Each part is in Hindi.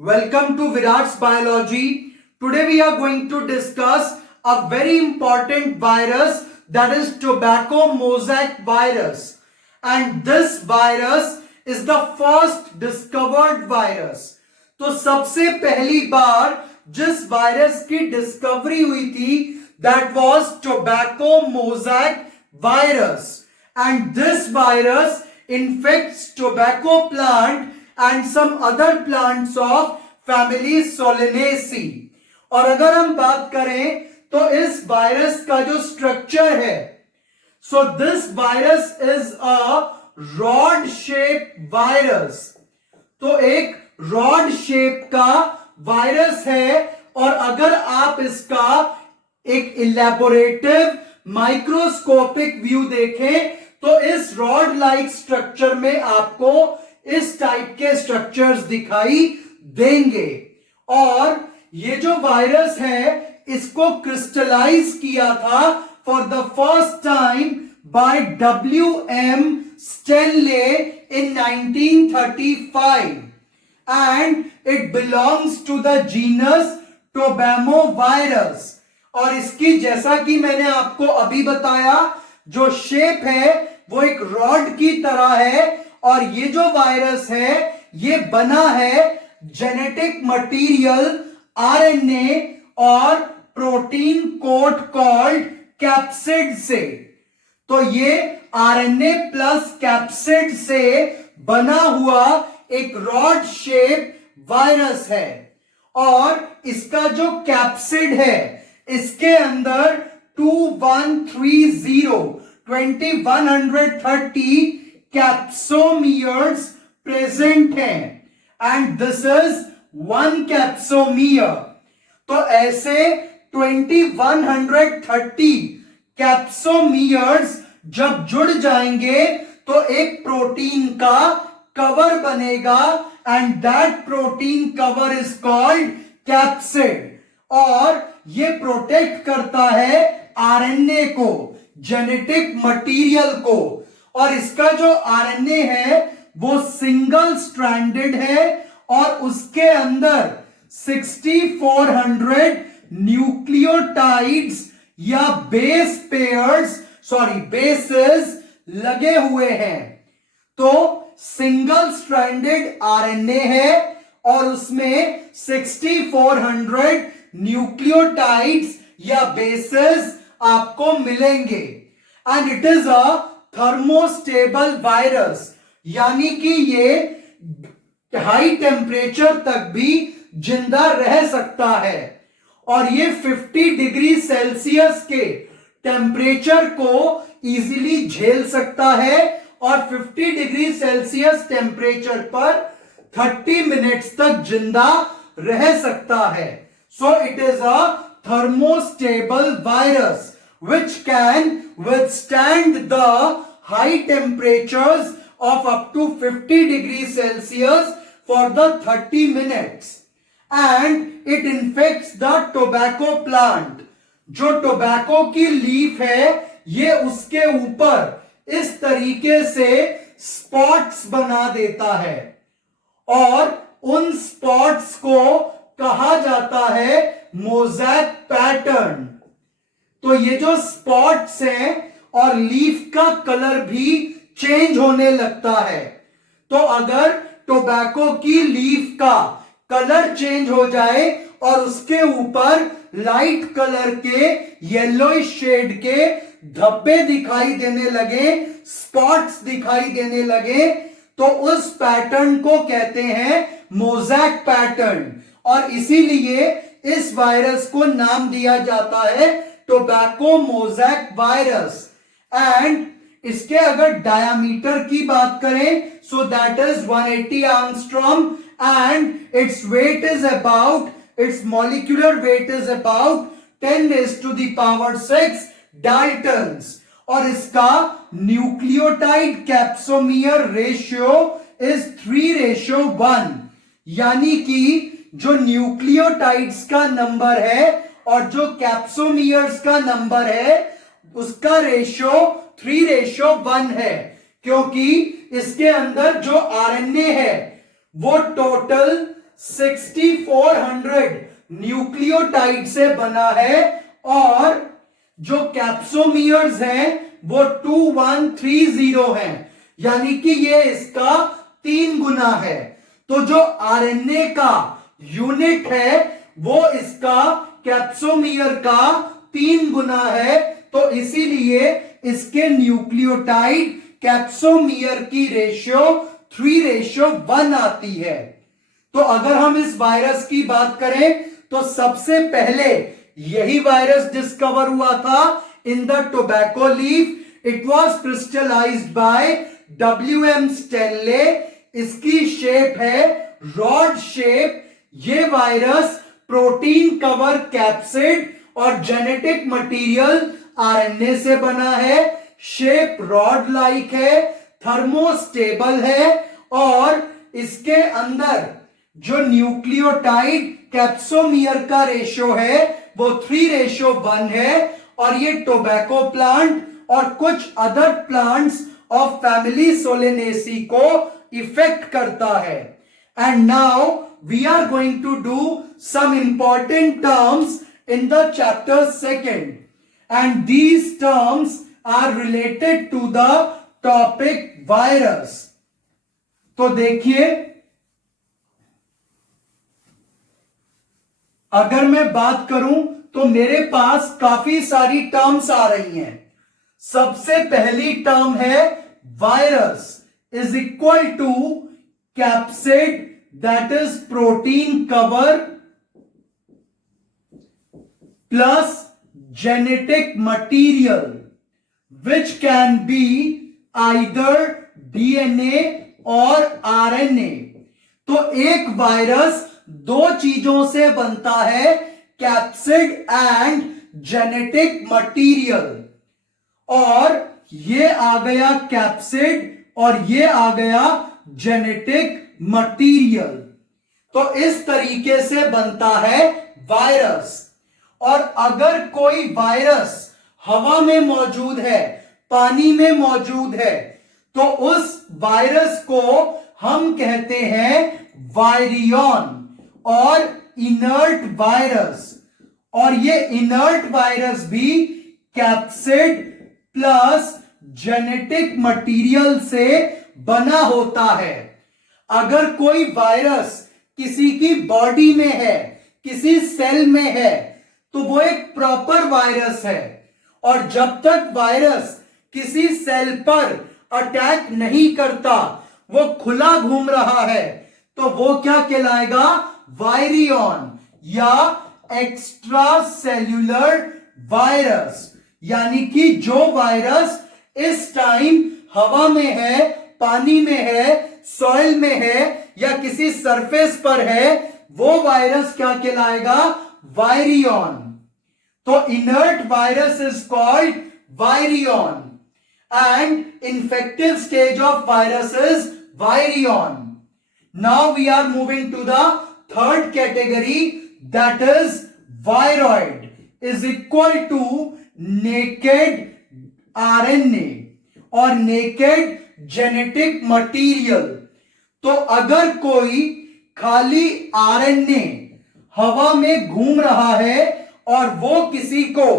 Welcome to Virat's Biology. Today we are going to discuss a very important virus, that is tobacco mosaic virus. And this virus is the first discovered virus. तो सबसे पहली बार जिस वायरस की डिस्कवरी हुई थी, that was tobacco mosaic virus. And this virus infects tobacco plant and some other plants of family Solanaceae. और अगर हम बात करें तो इस वायरस का जो स्ट्रक्चर है, so this virus is a rod shaped virus. तो एक रॉड शेप का वायरस है और अगर आप इसका एक इलेबोरेटिव माइक्रोस्कोपिक व्यू देखें तो इस रॉड लाइक स्ट्रक्चर में आपको इस टाइप के स्ट्रक्चर्स दिखाई देंगे। और ये जो वायरस है इसको क्रिस्टलाइज किया था for the first time by W.M. Stanley in 1935 and it belongs to the genus Tobamovirus। और इसकी जैसा कि मैंने आपको अभी बताया जो शेप है वो एक रॉड की तरह है और ये जो वायरस है ये बना है जेनेटिक मटेरियल RNA और प्रोटीन कोड कॉल्ड कैप्सिड से। तो ये RNA प्लस कैप्सिड से बना हुआ एक रॉड शेप वायरस है और इसका जो कैप्सिड है इसके अंदर 2130 कैप्सोमियर्स प्रेजेंट हैं and this is one capsomere. तो ऐसे 2130 कैप्सोमियर्स जब जुड़ जाएंगे तो एक प्रोटीन का कवर बनेगा and that protein cover is called capsid. और ये प्रोटेक्ट करता है आरएनए को, जेनेटिक मटेरियल को। और इसका जो आरएनए है वो सिंगल स्ट्रैंडेड है और उसके अंदर 6400 न्यूक्लियोटाइड्स या बेसेस लगे हुए हैं। तो सिंगल स्ट्रैंडेड आरएनए है और उसमें 6400 न्यूक्लियोटाइड्स या बेसेस आपको मिलेंगे and it is a thermostable virus, यानी कि ये हाई टेम्परेचर तक भी जिंदा रह सकता है और ये 50 डिग्री सेल्सियस के टेम्परेचर को इजीली झेल सकता है और 50 डिग्री सेल्सियस टेम्परेचर पर 30 मिनट्स तक जिंदा रह सकता है। So it is a thermostable virus which can withstand the high temperatures of up to 50 degrees Celsius for the 30 minutes and it infects the tobacco plant। जो टोबैको की लीफ है ये उसके ऊपर इस तरीके से स्पॉट्स बना देता है और उन स्पॉट्स को कहा जाता है मोज़ैक पैटर्न। तो ये जो स्पॉट्स हैं और लीफ का कलर भी चेंज होने लगता है। तो अगर टोबैको की लीफ का कलर चेंज हो जाए और उसके ऊपर लाइट कलर के येलोइश शेड के धब्बे दिखाई देने लगे, स्पॉट्स दिखाई देने लगे, तो उस पैटर्न को कहते हैं मोज़ैक पैटर्न और इसीलिए इस वायरस को नाम दिया जाता है टोबैको मोज़ैक वायरस। एंड इसके अगर डायामीटर की बात करें so that is 180 angstrom and its weight is about, it's molecular weight is about 10⁻⁶ Dalton's और इसका न्यूक्लियोटाइड कैप्सोमियर रेशियो इज 3:1, यानी कि जो न्यूक्लियोटाइड्स का नंबर है और जो कैप्सोमियर्स का नंबर है उसका रेशियो 3:1 है, क्योंकि इसके अंदर जो आरएनए है वो टोटल 6400 न्यूक्लियोटाइड से बना है और जो कैप्सोमियर्स हैं वो 2130 हैं, यानी कि ये इसका 3 गुना है। तो जो आरएनए का यूनिट है वो इसका कैप्सोमियर का 3 गुना है, तो इसीलिए इसके न्यूक्लियोटाइड कैप्सोमियर की रेशियो 3:1 आती है। तो अगर हम इस वायरस की बात करें तो सबसे पहले यही वायरस डिस्कवर हुआ था in the tobacco leaf. It was crystallised by WM Stanley. इसकी शेप है रॉड शेप। ये वायरस प्रोटीन कवर कैप्सिड और जेनेटिक मटेरियल आरएनए से बना है। शेप रॉड लाइक है, थर्मोस्टेबल है और इसके अंदर जो न्यूक्लियोटाइड कैप्सोमियर का रेशियो है वो 3:1 है। और ये टोबैको प्लांट और कुछ other plants of family Solanaceae को इफेक्ट करता है। And now we are going to do some important terms in the chapter 2nd, and these terms are related to the topic virus. तो देखिए, अगर मैं बात करूं तो मेरे पास काफी सारी टर्म्स आ रही हैं। सबसे पहली टर्म है virus is equal to capsid that is protein cover plus genetic material which can be either DNA और RNA। तो एक वायरस दो चीजों से बनता है, कैप्सिड एंड जेनेटिक मटेरियल। और ये आ गया कैप्सिड और ये आ गया जेनेटिक मटेरियल। तो इस तरीके से बनता है वायरस। और अगर कोई वायरस हवा में मौजूद है, पानी में मौजूद है, तो उस वायरस को हम कहते हैं वायरियन और इनर्ट वायरस। और ये इनर्ट वायरस भी कैप्सिड प्लस जेनेटिक मटेरियल से बना होता है। अगर कोई वायरस किसी की बॉडी में है, किसी सेल में है, तो वो एक प्रॉपर वायरस है। और जब तक वायरस किसी सेल पर अटैक नहीं करता, वो खुला घूम रहा है, तो वो क्या कहलाएगा? वायरियन या एक्स्ट्रा सेल्यूलर वायरस। यानी कि जो वायरस इस टाइम हवा में है, पानी में है, सॉइल में है या किसी सरफेस पर है, वो वायरस क्या कहलाएगा? वायरियन। तो inert virus is called virion and infective stage of virus is virion. Now we are moving to the third category, that is viroid is equal to naked RNA और naked genetic material। तो अगर कोई खाली RNA हवा में घूम रहा है और वो किसी को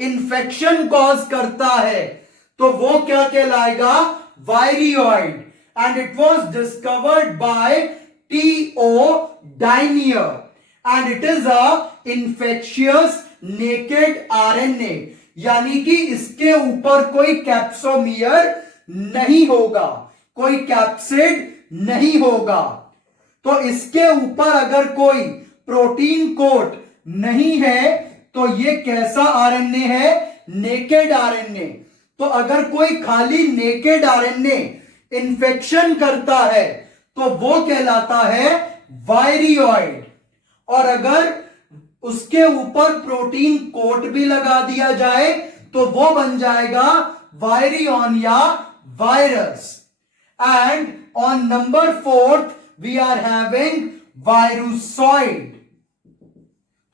इन्फेक्शन कॉज करता है, तो वो क्या कहलाएगा? Viroid. And it was discovered by T.O. Dynier and it is a infectious naked RNA। यानी कि इसके ऊपर कोई कैप्सोमियर नहीं होगा, कोई कैप्सिड नहीं होगा। तो इसके ऊपर अगर कोई प्रोटीन कोट नहीं है तो ये कैसा RNA है? Naked RNA। तो अगर कोई खाली नेकेड RNA इन्फेक्शन करता है तो वो कहलाता है वायरियोइड। और अगर उसके ऊपर प्रोटीन कोट भी लगा दिया जाए तो वो बन जाएगा वायरियन या virus. And on number 4th we are having virusoid.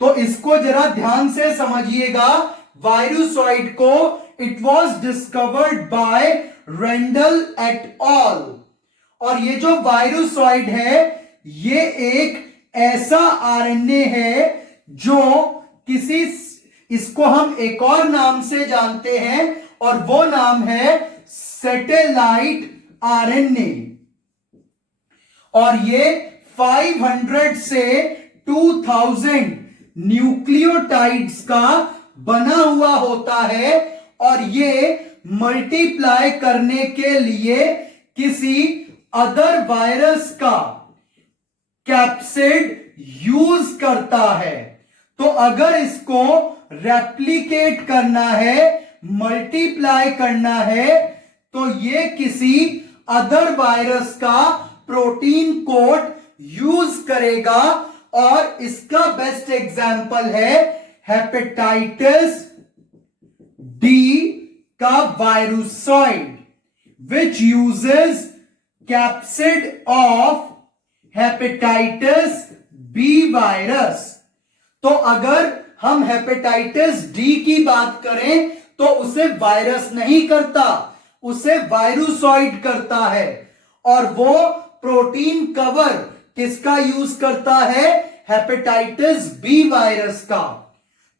तो इसको जरा ध्यान से समझिएगा। वायरुसॉइड को it was discovered by Randall et al. और ये जो वायरुसॉइड है ये एक ऐसा आरएनए है जो किसी, इसको हम एक और नाम से जानते हैं और वो नाम है सैटेलाइट आरएनए, और ये 500 से 2000 न्यूक्लियोटाइड्स का बना हुआ होता है, और ये मल्टीप्लाई करने के लिए किसी अदर वायरस का कैप्सिड यूज करता है। तो अगर इसको रेप्लिकेट करना है, मल्टीप्लाई करना है, तो ये किसी अदर वायरस का प्रोटीन कोड यूज करेगा, और इसका बेस्ट एग्जाम्पल है हेपेटाइटिस डी का virusoid, which uses capsid of hepatitis B virus. तो अगर हम हेपेटाइटिस डी की बात करें तो उसे वायरस नहीं करता, उसे वायरुसॉइड करता है, और वो प्रोटीन कवर किसका यूज करता है? हेपेटाइटिस बी वायरस का।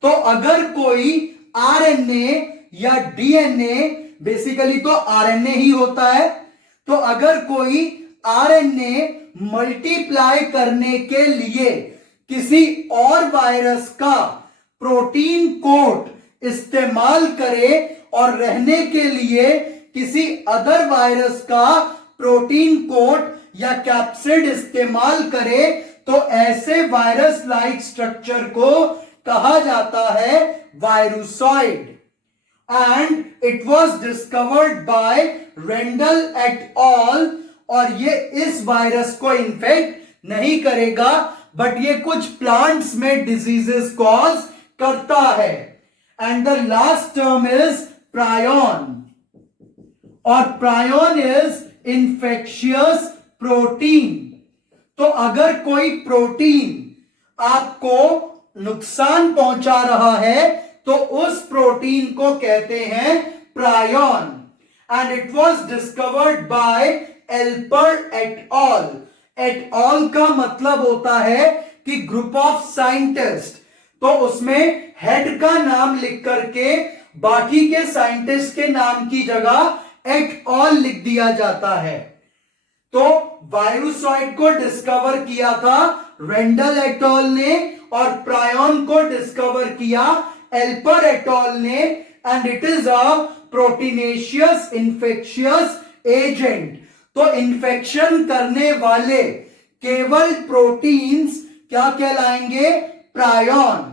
तो अगर कोई आरएनए या डीएनए, बेसिकली तो आरएनए ही होता है, तो अगर कोई आरएनए मल्टीप्लाई करने के लिए किसी और वायरस का प्रोटीन कोड इस्तेमाल करे और रहने के लिए किसी अदर वायरस का प्रोटीन कोड या कैप्सिड इस्तेमाल करे, तो ऐसे वायरस लाइक स्ट्रक्चर को कहा जाता है virusoid. And it was discovered by Randall et al, और ये इस वायरस को इन्फेक्ट नहीं करेगा, बट ये कुछ प्लांट्स में डिजीजेस कॉज करता है। And the last term is prion, और प्रायोन इज इंफेक्शियस प्रोटीन। तो अगर कोई प्रोटीन आपको नुकसान पहुंचा रहा है तो उस प्रोटीन को कहते हैं prion. And it was discovered by Alper et al. Et al का मतलब होता है कि ग्रुप ऑफ साइंटिस्ट, तो उसमें हेड का नाम लिख करके बाकी के साइंटिस्ट के नाम की जगह एट ऑल लिख दिया जाता है। तो वायरुसॉइड को डिस्कवर किया था रेंडल एट ऑल ने, और प्रायोन को डिस्कवर किया एल्पर एट ऑल ने, and it is a proteinaceous infectious agent. तो इन्फेक्शन करने वाले केवल प्रोटीन्स क्या कहलाएंगे? प्रायोन।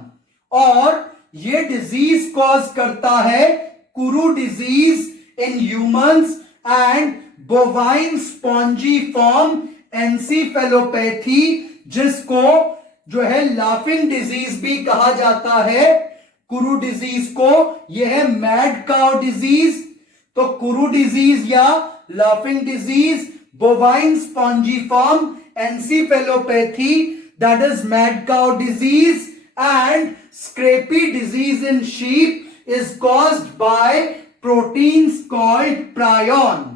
और ये डिजीज कॉज करता है kuru disease in humans and bovine spongiform encephalopathy, जिसको जो है लाफिंग डिजीज भी कहा जाता है। कुरु डिजीज को यह है मैड काउ डिजीज। तो कुरु डिजीज या laughing disease, bovine spongiform encephalopathy, that is mad cow disease, and scrapie disease in sheep is caused by proteins called prion.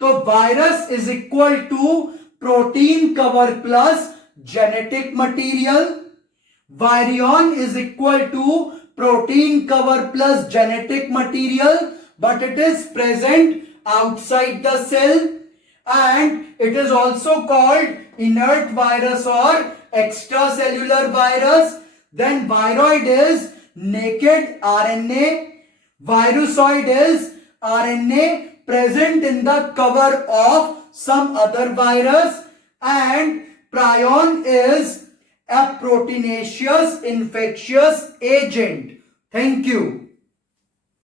तो virus is equal to protein cover plus genetic material, virion is equal to protein cover plus genetic material, but it is present outside the cell, and it is also called inert virus or extracellular virus. Then viroid is naked RNA, virusoid is RNA present in the cover of some other virus, and prion is a proteinaceous infectious agent. Thank you.